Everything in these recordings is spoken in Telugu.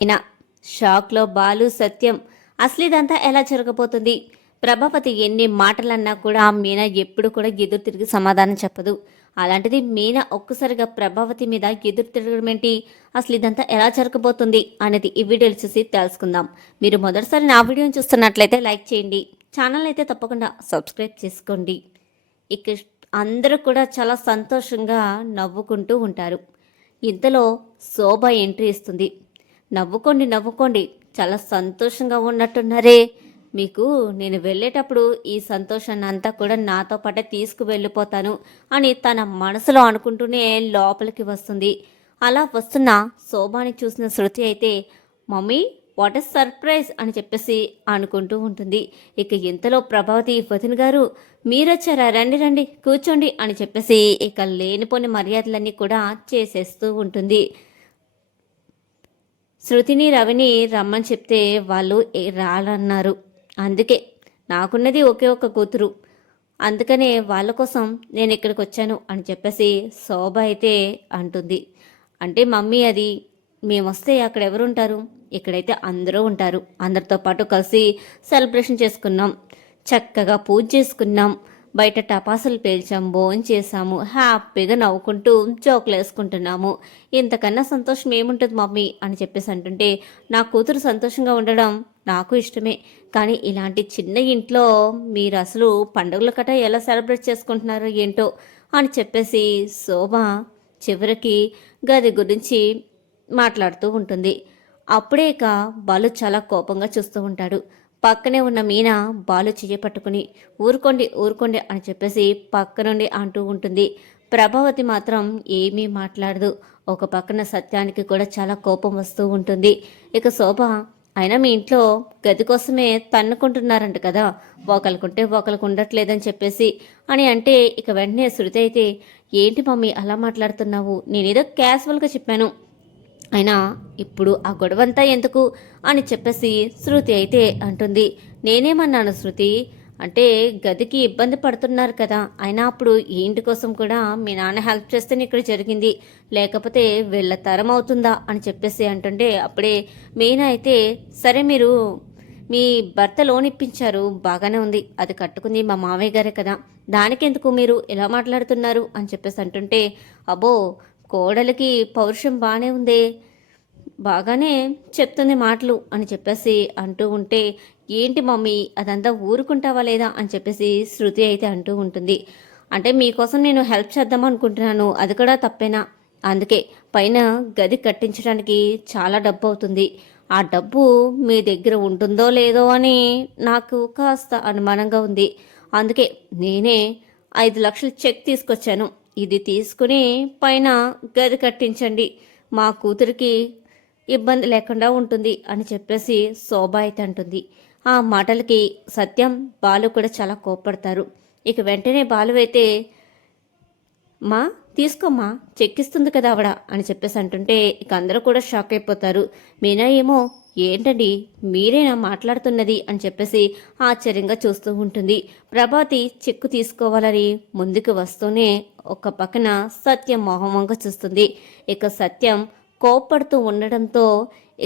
అయినా షాక్లో బాలు సత్యం అసలు ఇదంతా ఎలా జరగబోతుంది? ప్రభావతి ఎన్ని మాటలన్నా కూడా మీనా ఎప్పుడు కూడా ఎదురు తిరిగి సమాధానం చెప్పదు. అలాంటిది మీనా ఒక్కసారిగా ప్రభావతి మీద ఎదురు తిరగడం ఏంటి? అసలు ఇదంతా ఎలా జరగబోతుంది? అనేది ఈ వీడియోలు చూసి తెలుసుకుందాం. మీరు మొదటిసారి నా వీడియోని చూస్తున్నట్లయితే లైక్ చేయండి. ఛానల్ అయితే తప్పకుండా సబ్స్క్రైబ్ చేసుకోండి. ఇక అందరూ కూడా చాలా సంతోషంగా నవ్వుకుంటూ ఉంటారు. ఇంతలో శోభ ఎంట్రీ ఇస్తుంది. నవ్వుకోండి నవ్వుకోండి. చాలా సంతోషంగా ఉన్నట్టున్నారే. మీకు నేను వెళ్ళేటప్పుడు ఈ సంతోషాన్ని అంతా కూడా నాతో పాటే తీసుకువెళ్ళిపోతాను అని తన మనసులో అనుకుంటూనే లోపలికి వస్తుంది. అలా వస్తున్న శోభాని చూసిన శృతి అయితే మమ్మీ వాట్ ఎ సర్ప్రైజ్ అని చెప్పేసి అనుకుంటూ ఉంటుంది. ఇక ఇంతలో ప్రభావతి వదిన గారు మీరొచ్చారా? రండి రండి కూర్చోండి అని చెప్పేసి ఇక లేనిపోని మర్యాదలన్నీ కూడా చేసేస్తూ ఉంటుంది. శృతిని రవిని రమ్మని చెప్తే వాళ్ళు రాలన్నారు అందుకే నాకున్నది ఒకే ఒక కూతురు. అందుకనే వాళ్ళ కోసం నేను ఇక్కడికి వచ్చాను అని చెప్పేసి శోభ అయితే అంటుంది. అంటే మమ్మీ అది మేము వస్తే అక్కడ ఎవరు ఉంటారు ఇక్కడైతే అందరూ ఉంటారు. అందరితో పాటు కలిసి సెలబ్రేషన్ చేసుకున్నాం. చక్కగా పూజ చేసుకున్నాం. బయట టపాసులు పేల్చాం భోజనం చేసాము హ్యాపీగా నవ్వుకుంటూ జోకులు వేసుకుంటున్నాము. ఇంతకన్నా సంతోషం ఏముంటుంది మమ్మీ? అని చెప్పేసి అంటుంటే నా కూతురు సంతోషంగా ఉండడం నాకు ఇష్టమే. కానీ ఇలాంటి చిన్న ఇంట్లో మీరు అసలు పండుగల కట ఎలా సెలబ్రేట్ చేసుకుంటున్నారో ఏంటో అని చెప్పేసి శోభ చివరికి గది గురించి మాట్లాడుతూ ఉంటుంది. అప్పుడే ఇక బాలు చాలా కోపంగా చూస్తూ ఉంటాడు. పక్కనే ఉన్న మీనా బాలు చెయ్యి పట్టుకుని ఊరుకోండి ఊరుకోండి అని చెప్పేసి పక్క నుండి అంటూ ఉంటుంది. ప్రభావతి మాత్రం ఏమీ మాట్లాడదు. ఒక పక్కన సత్యానికి కూడా చాలా కోపం వస్తూ ఉంటుంది. ఇక శోభ అయినా మీ ఇంట్లో గది కోసమే తన్నుకుంటున్నారంట కదా ఒకరికుంటే ఒకరికి ఉండట్లేదని చెప్పేసి అని అంటే ఇక వెంటనే శృతి అయితే ఏంటి మమ్మీ అలా మాట్లాడుతున్నావు? నేనేదో క్యాజువల్గా చెప్పాను. అయినా ఇప్పుడు ఆ గొడవంతా ఎందుకు అని చెప్పేసి శృతి అయితే అంటుంది. నేనేమన్నాను శృతి? అంటే గదికి ఇబ్బంది పడుతున్నారు కదా అయినా అప్పుడు ఈ ఇంటి కోసం కూడా మీ నాన్న హెల్ప్ చేస్తేనే ఇక్కడ జరిగింది. లేకపోతే వీళ్ళ తరం అవుతుందా అని చెప్పేసి అంటుంటే అప్పుడే మీనా అయితే సరే మీరు మీ భర్త లోన్ ఇప్పించారు బాగానే ఉంది. అది కట్టుకుంది మా మావయ్య గారే కదా. దానికెందుకు మీరు ఎలా మాట్లాడుతున్నారు అని చెప్పేసి అంటుంటే అబ్బో కోడలికి పౌరుషం బాగానే ఉందే. బాగానే చెప్తుంది మాటలు అని చెప్పేసి అంటూ ఉంటే ఏంటి మమ్మీ అదంతా ఊరుకుంటావా లేదా అని చెప్పేసి శృతి అయితే అంటూ ఉంటుంది. అంటే మీకోసం నేను హెల్ప్ చేద్దాం అనుకుంటున్నాను అది కూడా తప్పేనా? అందుకే పైన గది కట్టించడానికి చాలా డబ్బు అవుతుంది. ఆ డబ్బు మీ దగ్గర ఉంటుందో లేదో అని నాకు కాస్త అనుమానంగా ఉంది. అందుకే నేనే ఐదు లక్షల చెక్ తీసుకొచ్చాను. ఇది తీసుకుని పైన గది కట్టించండి. మా కూతురికి ఇబ్బంది లేకుండా ఉంటుంది అని చెప్పేసి శోభ అయితే అంటుంది. ఆ మాటలకి సత్యం బాలు కూడా చాలా కోప్పడతారు. ఇక వెంటనే బాలు అయితే మా తీసుకోమ్మా చెక్కిస్తుంది కదా ఆవిడ అని చెప్పేసి అంటుంటే ఇక అందరూ కూడా షాక్ అయిపోతారు. మీనా ఏమో ఏంటండి మీరేనా మాట్లాడుతున్నది అని చెప్పేసి ఆశ్చర్యంగా చూస్తూ ఉంటుంది. ప్రభాతి చెక్కు తీసుకోవాలని ముందుకు వస్తూనే ఒక పక్కన సత్యం మొహమంగా చూస్తుంది. ఇక సత్యం కోప్పడుతూ ఉండడంతో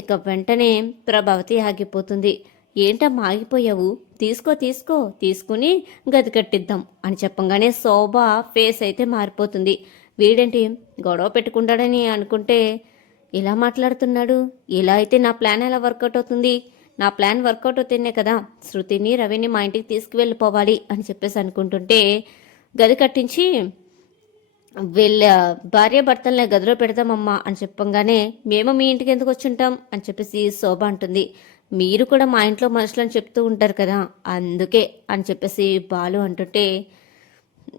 ఇక వెంటనే ప్రభావతి ఆగిపోతుంది. ఏంటమ్మా ఆగిపోయావు? తీసుకో తీసుకో తీసుకుని గది కట్టిద్దాం అని చెప్పంగానే శోభ ఫేస్ అయితే మారిపోతుంది. వీడేంటి? గొడవ పెట్టుకుంటాడని అనుకుంటే ఇలా మాట్లాడుతున్నాడు? ఇలా అయితే నా ప్లాన్ ఎలా వర్కౌట్ అవుతుంది? నా ప్లాన్ వర్కౌట్ అవుతేనే కదా శృతిని రవిని మా ఇంటికి తీసుకువెళ్ళిపోవాలి అని చెప్పేసి అనుకుంటుంటే గది కట్టించి వీళ్ళ భార్య భర్తల్ని గదిలో పెడతామమ్మా అని చెప్పంగానే మేము మీ ఇంటికి ఎందుకు వచ్చుంటాం? అని చెప్పేసి శోభ అంటుంది. మీరు కూడా మా ఇంట్లో మనుషులని చెప్తూ ఉంటారు కదా అందుకే అని చెప్పేసి బాలు అంటుంటే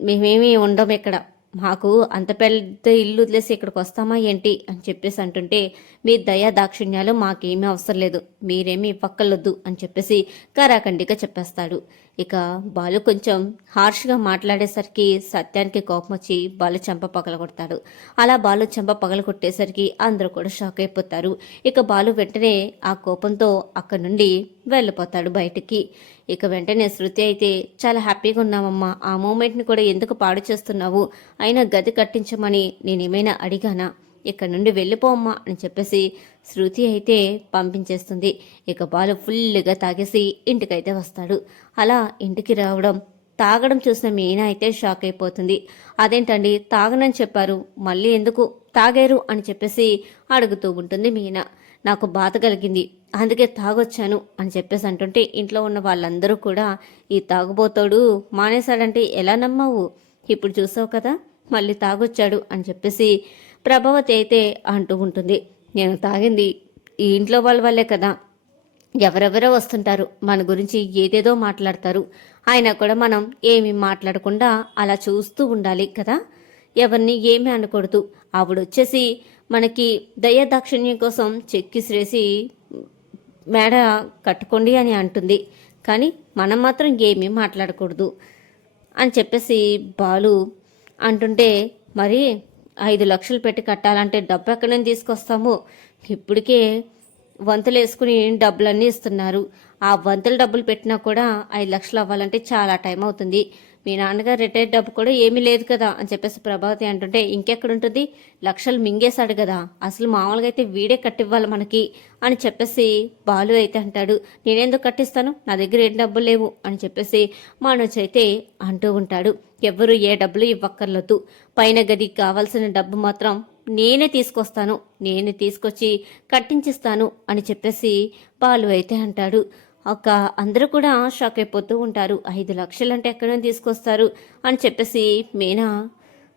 మేమేమి ఉండం ఇక్కడ. మాకు అంత పెద్ద ఇల్లు వదిలేసి ఇక్కడికి వస్తామా ఏంటి అని చెప్పేసి అంటుంటే మీ దయా దాక్షిణ్యాలు మాకేమీ అవసరం లేదు మీరేమీ పక్కలొద్దు అని చెప్పేసి కరాఖండిగా చెప్పేస్తాడు. ఇక బాలు కొంచెం హార్ష్గా మాట్లాడేసరికి సత్యానికి కోపం వచ్చి బాలు చెంప పగలగొడతాడు అలా బాలు చెంప పగలగొట్టేసరికి అందరూ కూడా షాక్ అయిపోతారు. ఇక బాలు వెంటనే ఆ కోపంతో అక్కడి నుండి వెళ్ళిపోతాడు బయటికి. ఇక వెంటనే శృతి అయితే చాలా హ్యాపీగా ఉన్నామమ్మా ఆ మూమెంట్ని కూడా ఎందుకు పాడు చేస్తున్నావు? అయినా గది కట్టించమని నేనేమైనా అడిగానా? ఇక్కడ నుండి వెళ్ళిపోమ్మా అని చెప్పేసి శృతి అయితే పంపించేస్తుంది. ఇక బాలు ఫుల్గా తాగేసి ఇంటికైతే వస్తాడు. అలా ఇంటికి రావడం తాగడం చూసిన మీనా అయితే షాక్ అయిపోతుంది. అదేంటండి? తాగనని చెప్పారు. మళ్ళీ ఎందుకు? తాగారు అని చెప్పేసి అడుగుతూ ఉంటుంది మీనా. నాకు బాధ కలిగింది. అందుకే తాగొచ్చాను అని చెప్పేసి అంటుంటే ఇంట్లో ఉన్న వాళ్ళందరూ కూడా ఈ తాగుబోతాడు మానేశాడంటే ఎలా నమ్మావు? ఇప్పుడు చూసావు కదా మళ్ళీ తాగొచ్చాడు అని చెప్పేసి ప్రభావతి అయితే అంటూ ఉంటుంది. నేను తాగింది ఈ ఇంట్లో వాళ్ళ వల్లే కదా. ఎవరెవరో వస్తుంటారు మన గురించి ఏదేదో మాట్లాడతారు. అయినా కూడా మనం ఏమి మాట్లాడకుండా అలా చూస్తూ ఉండాలి కదా. ఎవరిని ఏమీ అనకూడదు. ఆవిడ వచ్చేసి మనకి దయ దాక్షిణ్యం కోసం చెక్కిసిరేసి మేడ కట్టుకోండి అని అంటుంది. కానీ మనం మాత్రం ఏమీ మాట్లాడకూడదు అని చెప్పేసి బాలు అంటుంటే మరి ఐదు లక్షలు పెట్టి కట్టాలంటే డబ్బు ఎక్కడి నుంచి తీసుకొస్తాము? ఇప్పటికే వంతులు వేసుకుని డబ్బులన్నీ ఇస్తున్నారు. ఆ వంతుల డబ్బులు పెట్టినా కూడా ఐదు లక్షలు అవ్వాలంటే చాలా టైం అవుతుంది. మీ నాన్నగారు రిటైర్ డబ్బు కూడా ఏమీ లేదు కదా అని చెప్పేసి ప్రభావతి అంటుంటే ఇంకెక్కడ ఉంటుంది లక్షలు మింగేశాడు కదా. అసలు మామూలుగా అయితే వీడే కట్టివ్వాలి మనకి అని చెప్పేసి బాలు అయితే అంటాడు. నేనెందుకు కట్టిస్తాను? నా దగ్గర ఏం డబ్బులు లేవు అని చెప్పేసి మనోజ్ అయితే అంటూ ఉంటాడు. ఎవ్వరు ఏ డబ్బులు ఇవ్వక్కర్లేదు. పైన గదికి కావాల్సిన డబ్బు మాత్రం నేనే తీసుకొస్తాను. నేనే తీసుకొచ్చి కట్టించిస్తాను అని చెప్పేసి బాలు అయితే అంటాడు. ఒక అందరూ కూడా షాక్ అయిపోతూ ఉంటారు. ఐదు లక్షలంటే ఎక్కడ నుంచి తీసుకొస్తారు అని చెప్పేసి మీనా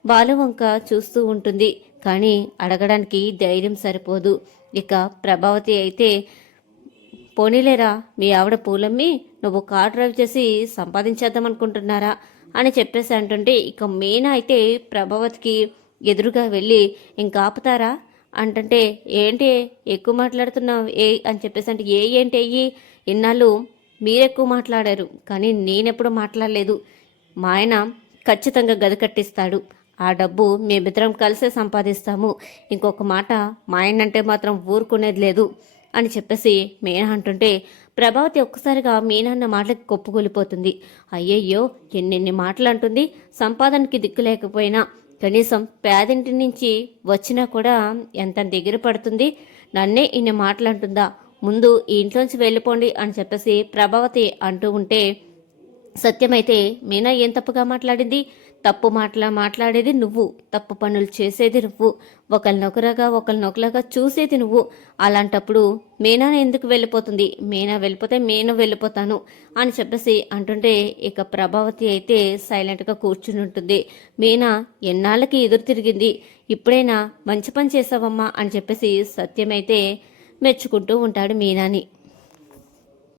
బాలవంక చూస్తూ ఉంటుంది. కానీ అడగడానికి ధైర్యం సరిపోదు. ఇక ప్రభావతి అయితే పోనీలేరా మీ ఆవిడ పూలమ్మి నువ్వు కార్ డ్రైవ్ చేసి సంపాదించేద్దాం అనుకుంటున్నారా అని చెప్పేసి అంటుంటే ఇక మీనా అయితే ప్రభావతికి ఎదురుగా వెళ్ళి ఇంకా ఆపుతారా? అంటంటే ఏంటి ఎక్కువ మాట్లాడుతున్నావు ఏ అని చెప్పేసి అంటే ఏ ఏంటి అయ్యి ఇన్నాళ్ళు మీరెక్కువ మాట్లాడారు కానీ నేనెప్పుడు మాట్లాడలేదు. మా ఆయన ఖచ్చితంగా గది కట్టిస్తాడు. ఆ డబ్బు మేమిద్దరం కలిసే సంపాదిస్తాము. ఇంకొక మాట మా ఆయన అంటే మాత్రం ఊరుకునేది లేదు అని చెప్పేసి మీనా అంటుంటే ప్రభావతి ఒక్కసారిగా మీనా అన్న మాటలకు కొప్పుకొలిపోతుంది అయ్యయ్యో ఎన్నెన్ని మాటలు అంటుంది. సంపాదనకి దిక్కు లేకపోయినా కనీసం పేదింటి నుంచి వచ్చినా కూడా ఎంత దగ్గర పడుతుంది? నన్నే ఇన్ని మాటలు అంటుందా? ముందు ఈ ఇంట్లోంచి వెళ్ళిపోండి అని చెప్పేసి ప్రభావతి అంటూ ఉంటే సత్యమైతే మీనా ఏం తప్పుగా మాట్లాడింది? తప్పు మాట్లా మాట్లాడేది నువ్వు. తప్పు పనులు చేసేది నువ్వు. ఒకరినొకరుగా ఒకరినొకరుగా చూసేది నువ్వు. అలాంటప్పుడు మీనా ఎందుకు వెళ్ళిపోతుంది? మీనా వెళ్ళిపోతే నేను వెళ్ళిపోతాను అని చెప్పేసి అంటుంటే ఇక ప్రభావతి అయితే సైలెంట్గా కూర్చుని ఉంటుంది. మీనా ఎన్నాళ్ళకి ఎదురు తిరిగింది? ఇప్పుడైనా మంచి పని చేసావమ్మా అని చెప్పేసి సత్యమైతే మెచ్చుకుంటూ ఉంటాడు మీనాని.